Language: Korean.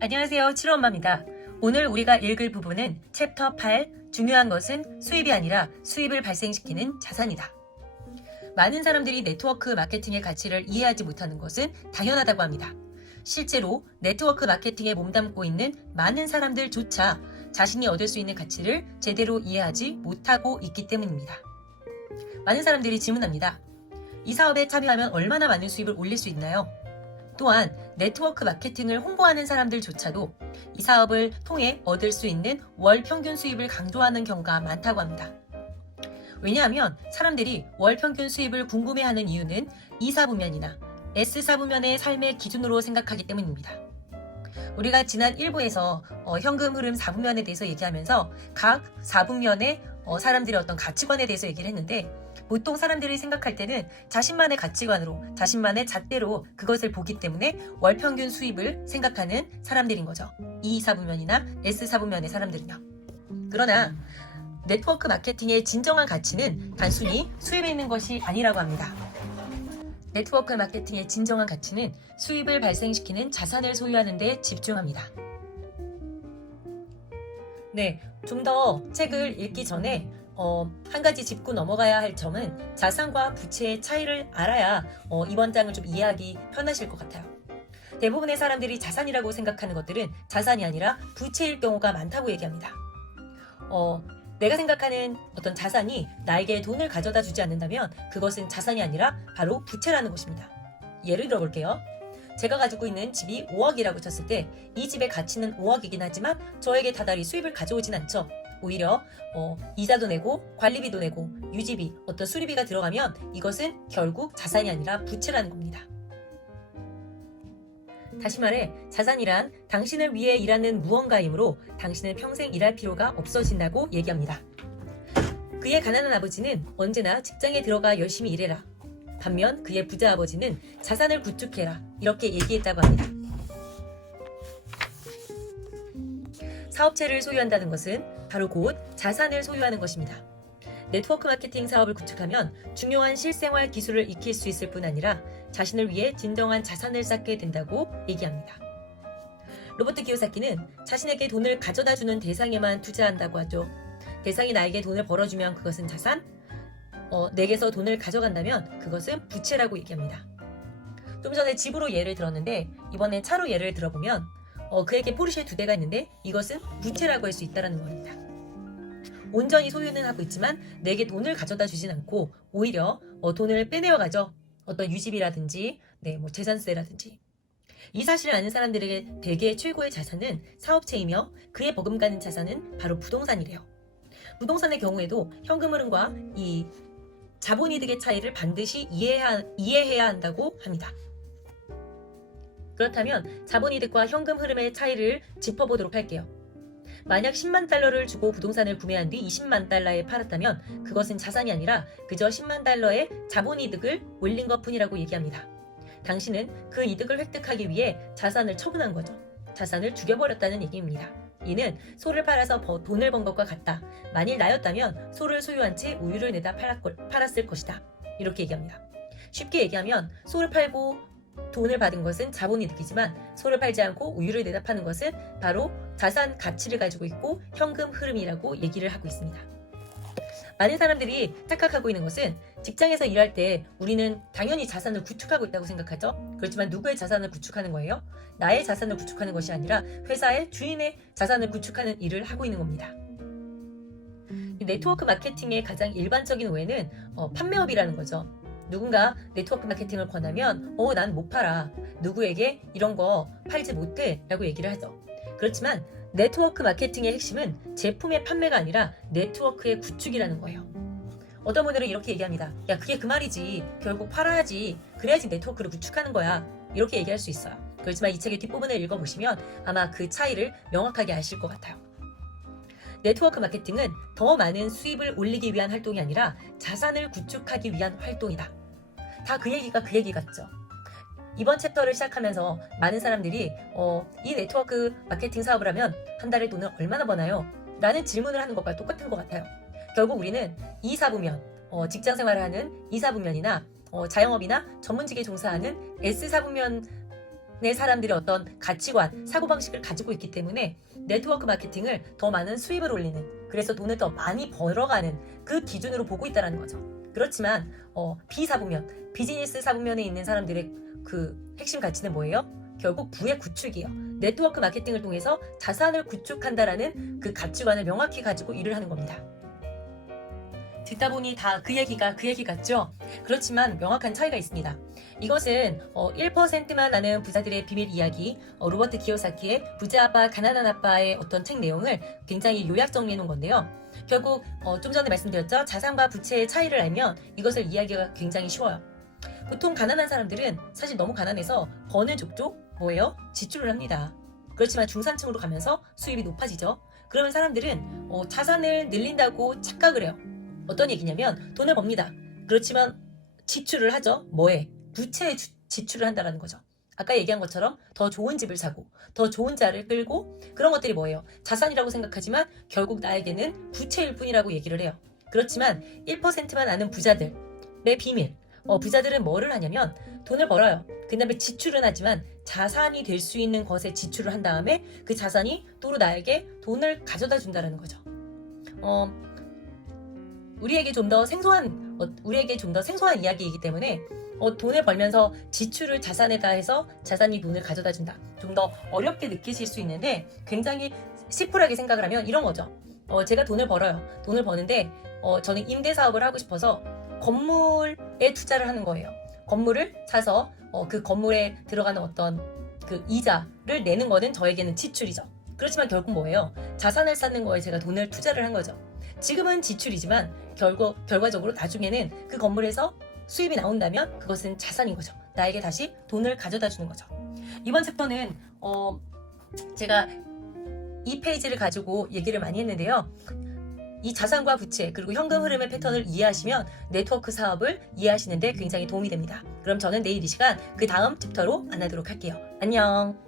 안녕하세요. 7호엄마입니다. 오늘 우리가 읽을 부분은 챕터 8, 중요한 것은 수입이 아니라 수입을 발생시키는 자산이다. 많은 사람들이 네트워크 마케팅의 가치를 이해하지 못하는 것은 당연하다고 합니다. 실제로 네트워크 마케팅에 몸담고 있는 많은 사람들조차 자신이 얻을 수 있는 가치를 제대로 이해하지 못하고 있기 때문입니다. 많은 사람들이 질문합니다. 이 사업에 참여하면 얼마나 많은 수입을 올릴 수 있나요? 또한 네트워크 마케팅을 홍보하는 사람들조차도 이 사업을 통해 얻을 수 있는 월 평균 수입을 강조하는 경우가 많다고 합니다. 왜냐하면 사람들이 월 평균 수입을 궁금해하는 이유는 E사부면이나 S사부면의 삶의 기준으로 생각하기 때문입니다. 우리가 지난 1부에서 현금 흐름 4부면에 대해서 얘기하면서 각 4부면의 사람들의 어떤 가치관에 대해서 얘기를 했는데, 보통 사람들이 생각할 때는 자신만의 가치관으로, 자신만의 잣대로 그것을 보기 때문에 월 평균 수입을 생각하는 사람들인 거죠. E4부면이나 S사부면의 사람들은요. 그러나 네트워크 마케팅의 진정한 가치는 단순히 수입에 있는 것이 아니라고 합니다. 네트워크 마케팅의 진정한 가치는 수입을 발생시키는 자산을 소유하는 데 집중합니다. 네, 좀 더 책을 읽기 전에 한 가지 짚고 넘어가야 할 점은 자산과 부채의 차이를 알아야 이번 장을 좀 이해하기 편하실 것 같아요. 대부분의 사람들이 자산이라고 생각하는 것들은 자산이 아니라 부채일 경우가 많다고 얘기합니다. 내가 생각하는 어떤 자산이 나에게 돈을 가져다 주지 않는다면 그것은 자산이 아니라 바로 부채라는 것입니다. 예를 들어 볼게요. 제가 가지고 있는 집이 5억이라고 쳤을 때 이 집의 가치는 5억이긴 하지만 저에게 다달이 수입을 가져오진 않죠. 오히려 이자도 내고 관리비도 내고 유지비, 어떤 수리비가 들어가면 이것은 결국 자산이 아니라 부채라는 겁니다. 다시 말해 자산이란 당신을 위해 일하는 무언가이므로 당신은 평생 일할 필요가 없어진다고 얘기합니다. 그의 가난한 아버지는 언제나 직장에 들어가 열심히 일해라. 반면 그의 부자 아버지는 자산을 구축해라. 이렇게 얘기했다고 합니다. 사업체를 소유한다는 것은 바로 곧 자산을 소유하는 것입니다. 네트워크 마케팅 사업을 구축하면 중요한 실생활 기술을 익힐 수 있을 뿐 아니라 자신을 위해 진정한 자산을 쌓게 된다고 얘기합니다. 로버트 키요사키는 자신에게 돈을 가져다주는 대상에만 투자한다고 하죠. 대상이 나에게 돈을 벌어주면 그것은 자산, 내게서 돈을 가져간다면 그것은 부채라고 얘기합니다. 좀 전에 집으로 예를 들었는데 이번엔 차로 예를 들어보면 그에게 포르쉐 2대가 있는데 이것은 부채라고 할 수 있다는 겁니다. 온전히 소유는 하고 있지만 내게 돈을 가져다 주진 않고 오히려 돈을 빼내어 가죠. 어떤 유지비라든지 재산세라든지. 이 사실을 아는 사람들에게 대개 최고의 자산은 사업체이며 그에 버금가는 자산은 바로 부동산이래요. 부동산의 경우에도 현금 흐름과 이 자본이득의 차이를 반드시 이해해야 한다고 합니다. 그렇다면 자본이득과 현금 흐름의 차이를 짚어보도록 할게요. 만약 10만 달러를 주고 부동산을 구매한 뒤 20만 달러에 팔았다면 그것은 자산이 아니라 그저 10만 달러의 자본이득을 올린 것뿐이라고 얘기합니다. 당신은 그 이득을 획득하기 위해 자산을 처분한 거죠. 자산을 죽여버렸다는 얘기입니다. 이는 소를 팔아서 돈을 번 것과 같다. 만일 나였다면 소를 소유한 채 우유를 내다 팔았을 것이다. 이렇게 얘기합니다. 쉽게 얘기하면 소를 팔고 돈을 받은 것은 자본이득이지만 소를 팔지 않고 우유를 내다 파는 것은 바로 자산 가치를 가지고 있고 현금 흐름이라고 얘기를 하고 있습니다. 많은 사람들이 착각하고 있는 것은 직장에서 일할 때 우리는 당연히 자산을 구축하고 있다고 생각하죠. 그렇지만 누구의 자산을 구축하는 거예요? 나의 자산을 구축하는 것이 아니라 회사의 주인의 자산을 구축하는 일을 하고 있는 겁니다. 네트워크 마케팅의 가장 일반적인 오해는 판매업이라는 거죠. 누군가 네트워크 마케팅을 권하면 난 못 팔아. 누구에게 이런 거 팔지 못해 라고 얘기를 하죠. 그렇지만 네트워크 마케팅의 핵심은 제품의 판매가 아니라 네트워크의 구축이라는 거예요. 어떤 분들은 이렇게 얘기합니다. 야, 그게 그 말이지. 결국 팔아야지. 그래야지 네트워크를 구축하는 거야. 이렇게 얘기할 수 있어요. 그렇지만 이 책의 뒷부분을 읽어보시면 아마 그 차이를 명확하게 아실 것 같아요. 네트워크 마케팅은 더 많은 수입을 올리기 위한 활동이 아니라 자산을 구축하기 위한 활동이다. 다 그 얘기가 그 얘기 같죠. 이번 챕터를 시작하면서 많은 사람들이 이 네트워크 마케팅 사업을 하면 한 달에 돈을 얼마나 버나요? 라는 질문을 하는 것과 똑같은 것 같아요. 결국 우리는 E사부면, 직장 생활을 하는 E사부면이나 자영업이나 전문직에 종사하는 S사부면 내 사람들의 어떤 가치관, 사고방식을 가지고 있기 때문에 네트워크 마케팅을 더 많은 수입을 올리는, 그래서 돈을 더 많이 벌어가는 그 기준으로 보고 있다는 거죠. 그렇지만 비사부면, 비즈니스 사부면에 있는 사람들의 그 핵심 가치는 뭐예요? 결국 부의 구축이에요. 네트워크 마케팅을 통해서 자산을 구축한다라는 그 가치관을 명확히 가지고 일을 하는 겁니다. 듣다 보니 다 그 얘기 같죠? 그렇지만 명확한 차이가 있습니다. 이것은 1%만 아는 부자들의 비밀 이야기, 로버트 키요사키의 부자 아빠, 가난한 아빠의 어떤 책 내용을 굉장히 요약 정리해 놓은 건데요. 결국 좀 전에 말씀드렸죠? 자산과 부채의 차이를 알면 이것을 이해하기가 굉장히 쉬워요. 보통 가난한 사람들은 사실 너무 가난해서 버는 족족 뭐예요? 지출을 합니다. 그렇지만 중산층으로 가면서 수입이 높아지죠. 그러면 사람들은 자산을 늘린다고 착각을 해요. 어떤 얘기냐면 돈을 법니다. 그렇지만 지출을 하죠. 뭐에? 부채에 지출을 한다는 거죠. 아까 얘기한 것처럼 더 좋은 집을 사고 더 좋은 자를 끌고, 그런 것들이 뭐예요? 자산이라고 생각하지만 결국 나에게는 부채일 뿐이라고 얘기를 해요. 그렇지만 1%만 아는 부자들의 비밀, 부자들은 뭐를 하냐면 돈을 벌어요. 그 다음에 지출은 하지만 자산이 될 수 있는 것에 지출을 한 다음에 그 자산이 또 나에게 돈을 가져다 준다는 거죠. 우리에게 좀 더 생소한 이야기이기 때문에 돈을 벌면서 지출을 자산에다 해서 자산이 돈을 가져다 준다. 좀 더 어렵게 느끼실 수 있는데 굉장히 심플하게 생각을 하면 이런 거죠. 제가 돈을 벌어요. 돈을 버는데 저는 임대 사업을 하고 싶어서 건물에 투자를 하는 거예요. 건물을 사서 그 건물에 들어가는 어떤 그 이자를 내는 거는 저에게는 지출이죠. 그렇지만 결국 뭐예요? 자산을 쌓는 거에 제가 돈을 투자를 한 거죠. 지금은 지출이지만 결과적으로 나중에는 그 건물에서 수입이 나온다면 그것은 자산인 거죠. 나에게 다시 돈을 가져다 주는 거죠. 이번 챕터는 제가 이 페이지를 가지고 얘기를 많이 했는데요. 이 자산과 부채 그리고 현금 흐름의 패턴을 이해하시면 네트워크 사업을 이해하시는 데 굉장히 도움이 됩니다. 그럼 저는 내일 이 시간 그 다음 챕터로 만나도록 할게요. 안녕.